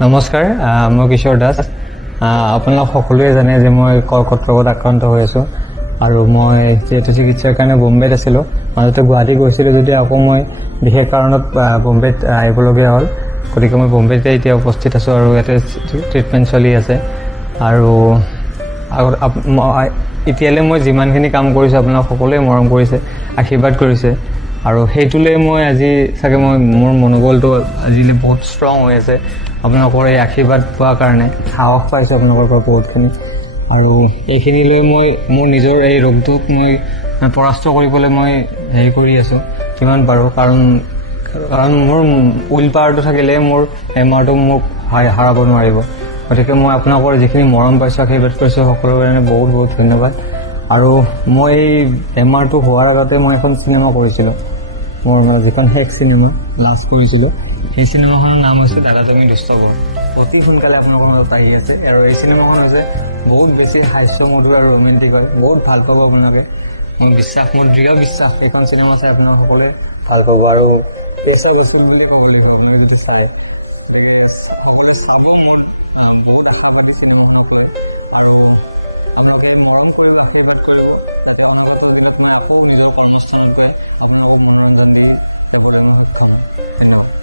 নমস্কাৰ, মই কিশোৰ দাস। আপোনালোক সকলোৱে জানে যে মই কৰ্কট ৰোগত আক্ৰান্ত হৈ আছোঁ আৰু মই যিহেতু চিকিৎসাৰ কাৰণে বোম্বেত আছিলোঁ, মাজতে গুৱাহাটী গৈছিলোঁ যদি আকৌ মই বিশেষ কাৰণত বোম্বেত আহিবলগীয়া হ'ল। গতিকে মই বোম্বেতে এতিয়া উপস্থিত আছোঁ আৰু ইয়াতে ট্ৰিটমেণ্ট চলি আছে। আৰু এতিয়ালৈ মই যিমানখিনি কাম কৰিছোঁ আপোনালোক সকলোৱে মৰম কৰিছে, আশীৰ্বাদ কৰিছে আৰু সেইটোলৈ মই আজি চাগে মোৰ মনোবলটো আজিলৈ বহুত ষ্ট্ৰং হৈ আছে। আপোনালোকৰ এই আশীৰ্বাদ পোৱাৰ কাৰণে সাহস পাইছোঁ আপোনালোকৰ পৰা বহুতখিনি। আৰু এইখিনিলৈ মই মোৰ নিজৰ এই ৰোগটোক মই পৰাস্ত কৰিবলৈ মই হেৰি কৰি আছোঁ যিমান পাৰোঁ, কাৰণ মোৰ উইল পাৱাৰটো থাকিলে মোৰ বেমাৰটো মোক হাৰাব নোৱাৰিব। গতিকে মই আপোনালোকৰ যিখিনি মৰম পাইছোঁ, আশীৰ্বাদ কৰিছোঁ, সকলোৰে কাৰণে বহুত বহুত ধন্যবাদ। আৰু মই এই বেমাৰটো হোৱাৰ আগতে মই এখন চিনেমা কৰিছিলোঁ, মোৰ যিখন শেষ চিনেমা লাষ্ট কৰিছিলোঁ, সেই চিনেমাখনৰ নাম হৈছে দাদা তুমি দুষ্ট বৰ। অতি সোনকালে আপোনালোকৰ মাজত আহি আছে আৰু এই চিনেমাখন হৈছে বহুত বেছি হাস্যমধুৰ আৰু ৰোমেণ্টিক হয়। বহুত ভাল পাব আপোনালোকে, মোৰ দৃঢ় বিশ্বাস সেইখন চিনেমা চাই আপোনালোকে সকলোৱে ভাল পাব আৰু পেচা বাচুল বুলিয়ে ক'ব লাগিব আপোনালোকে যদি চায়। গতিকে সকলোৱে চাব, মোৰ বহুত আশাবাদী চিনেমাখনক লৈ। আৰু আপোনালোকে মৰম কৰিব, আশীৰ্বাদ কৰিব, যাতে অনাগত দিনত মই আকৌ নিজৰ কৰ্মস্থানত গৈ আপোনালোকক মনোৰঞ্জন দি যাবলৈ মই সক্ষম হওঁ। ধন্যবাদ।